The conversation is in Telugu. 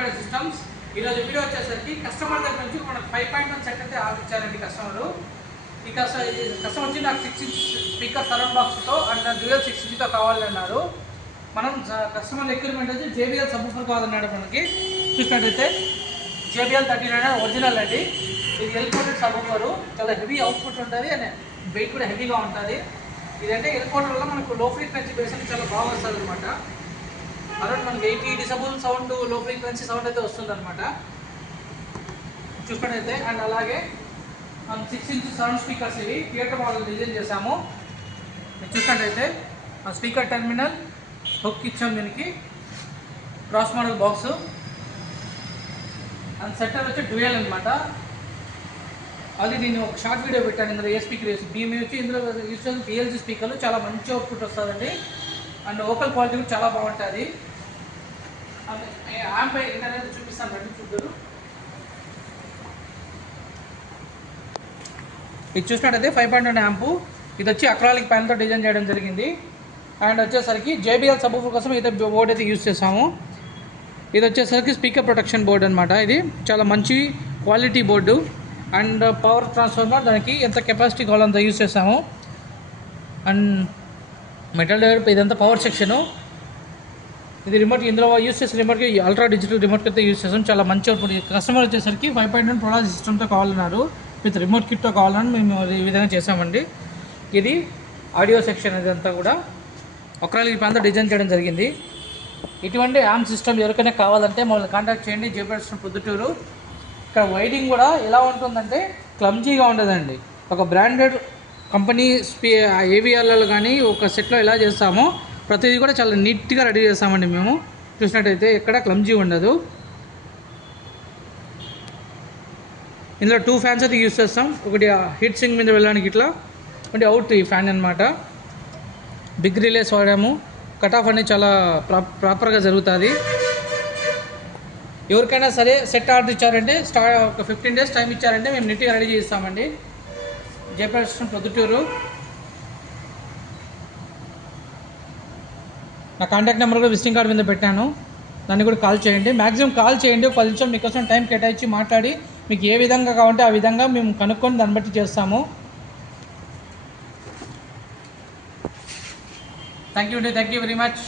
JPL systems. ఈరోజు వీడియో వచ్చేసరికి కస్టమర్ దగ్గర నుంచి మనకు 5.1 సెట్ అయితే ఆర్డర్ ఇచ్చారండి కస్టమర్. ఈ కస్టమర్ వచ్చి నాకు 6 ఇంచ్ స్పీకర్ సరౌండ్ బాక్స్తో అండ్ డ్యూయల్ 6 ఇంచ్తో కావాలన్నారు. మనం కస్టమర్ రిక్వైర్మెంట్ వచ్చి జేబీఎల్ సబ్‌వూఫర్ కావాలన్నాడు. మనకి చూసినట్టయితే JBL 39 ఒరిజినల్ అండి. ఇది ఎల్-కోటెడ్ సబ్‌వూఫర్, చాలా హెవీ అవుట్పుట్ ఉంటుంది అండ్ వెయిట్ కూడా హెవీగా ఉంటుంది. ఇదంటే ఎల్-కోటెడ్ వల్ల మనకు లో ఫ్రీక్వెన్సీ బేస్ అని చాలా బాగా వస్తుంది అనమాట. అరౌండ్ మనకి 80 డెసిబుల్ సౌండ్, లో ఫ్రీక్వెన్సీ సౌండ్ అయితే వస్తుంది అనమాట చూసుకున్నట్టయితే. అండ్ అలాగే మనం 6 ఇంచ్ సౌండ్ స్పీకర్స్ ఇవి థియేటర్ మోడల్ డిజైన్ చేసాము. మీరు చూసినట్టయితే స్పీకర్ టెర్మినల్ హుక్ ఇచ్చాము, దీనికి cross model box and setter వచ్చి డ్యూయల్ అనమాట. అది నేను ఒక షార్ట్ వీడియో పెట్టాను. ఇందులో ఏ స్పీకర్ మేము వచ్చి ఇందులో యూస్ చేసిన PLC స్పీకర్లు చాలా మంచి అవుట్పుట్ వస్తుందండి అండ్ వోకల్ క్వాలిటీ కూడా చాలా బాగుంటుంది. యాంప్ ఏంటనేది చూపిస్తాను రండి చూద్దరు. ఇది చూసినట్టయితే 5.1 యాంపు. ఇది వచ్చి అక్రాలిక్ ప్యాన్తో డిజైన్ చేయడం జరిగింది. అండ్ వచ్చేసరికి JBL సబ్‌వూఫర్ కోసం అయితే బోర్డ్ అయితే యూస్ చేసాము. ఇది వచ్చేసరికి స్పీకర్ ప్రొటెక్షన్ బోర్డ్ అనమాట. ఇది చాలా మంచి quality board and power transformer, దానికి ఎంత కెపాసిటీ కావాలంత యూస్ చేసాము. అండ్ మెటల్ డయోడ్, ఇదంతా పవర్ సెక్షను. ఇది రిమోట్, ఇందులో యూస్ చేసిన రిమోట్కి అల్ట్రా డిజిటల్ రిమోట్కి అయితే యూస్ చేసాం. చాలా మంచి అవుట్పుట్. కస్టమర్ వచ్చేసరికి 5.1 ప్రొలాజ్ సిస్టమ్తో కావాలన్నారు, విత్ రిమోట్ కిట్తో కావాలని మేము ఈ విధంగా చేసామండి. ఇది ఆడియో సెక్షన్, ఇదంతా కూడా అక్రాలిక్ ప్యాన్తో డిజైన్ చేయడం జరిగింది. ఇటువంటి యాంప్ సిస్టమ్ ఎవరికైనా కావాలంటే మమ్మల్ని కాంటాక్ట్ చేయండి. JPL system Proddatur. ఇక్కడ వైడింగ్ కూడా ఎలా ఉంటుందంటే క్లమ్జీగా ఉండదండి. ఒక బ్రాండెడ్ కంపెనీ AVRలో కానీ ఒక సెట్లో ఎలా చేస్తామో ప్రతిదీ కూడా చాలా నీట్గా రెడీ చేస్తామండి మేము. చూసినట్టయితే ఎక్కడ క్లమ్జీ ఉండదు. ఇందులో 2 ఫ్యాన్స్ అయితే యూస్ చేస్తాం. ఒకటి హీట్ సింక్ మీద వెళ్ళడానికి ఇట్లా, ఒకటి అవుట్ ఈ ఫ్యాన్ అనమాట. బిగ్ రిలేస్ వాడాము. కట్ ఆఫ్ అనేది చాలా ప్రాపర్గా జరుగుతుంది. ఎవరికైనా సరే సెట్ ఆర్డర్ ఇచ్చారంటే ఒక 15 డేస్ టైం ఇచ్చారంటే మేము నీట్గా రెడీ చేస్తామండి. JPL system Proddatur. నా కాంటాక్ట్ నెంబర్ కూడా విజిటింగ్ కార్డ్ మీద పెట్టాను, దాన్ని కూడా కాల్ చేయండి. మ్యాక్సిమం కాల్ చేయండి. 10 నిమిషం మీకోసం టైం కేటాయించి మాట్లాడి మీకు ఏ విధంగా కావాలంటే ఆ విధంగా మేము కనుక్కొని దాన్ని బట్టి చేస్తాము. Thank you very much.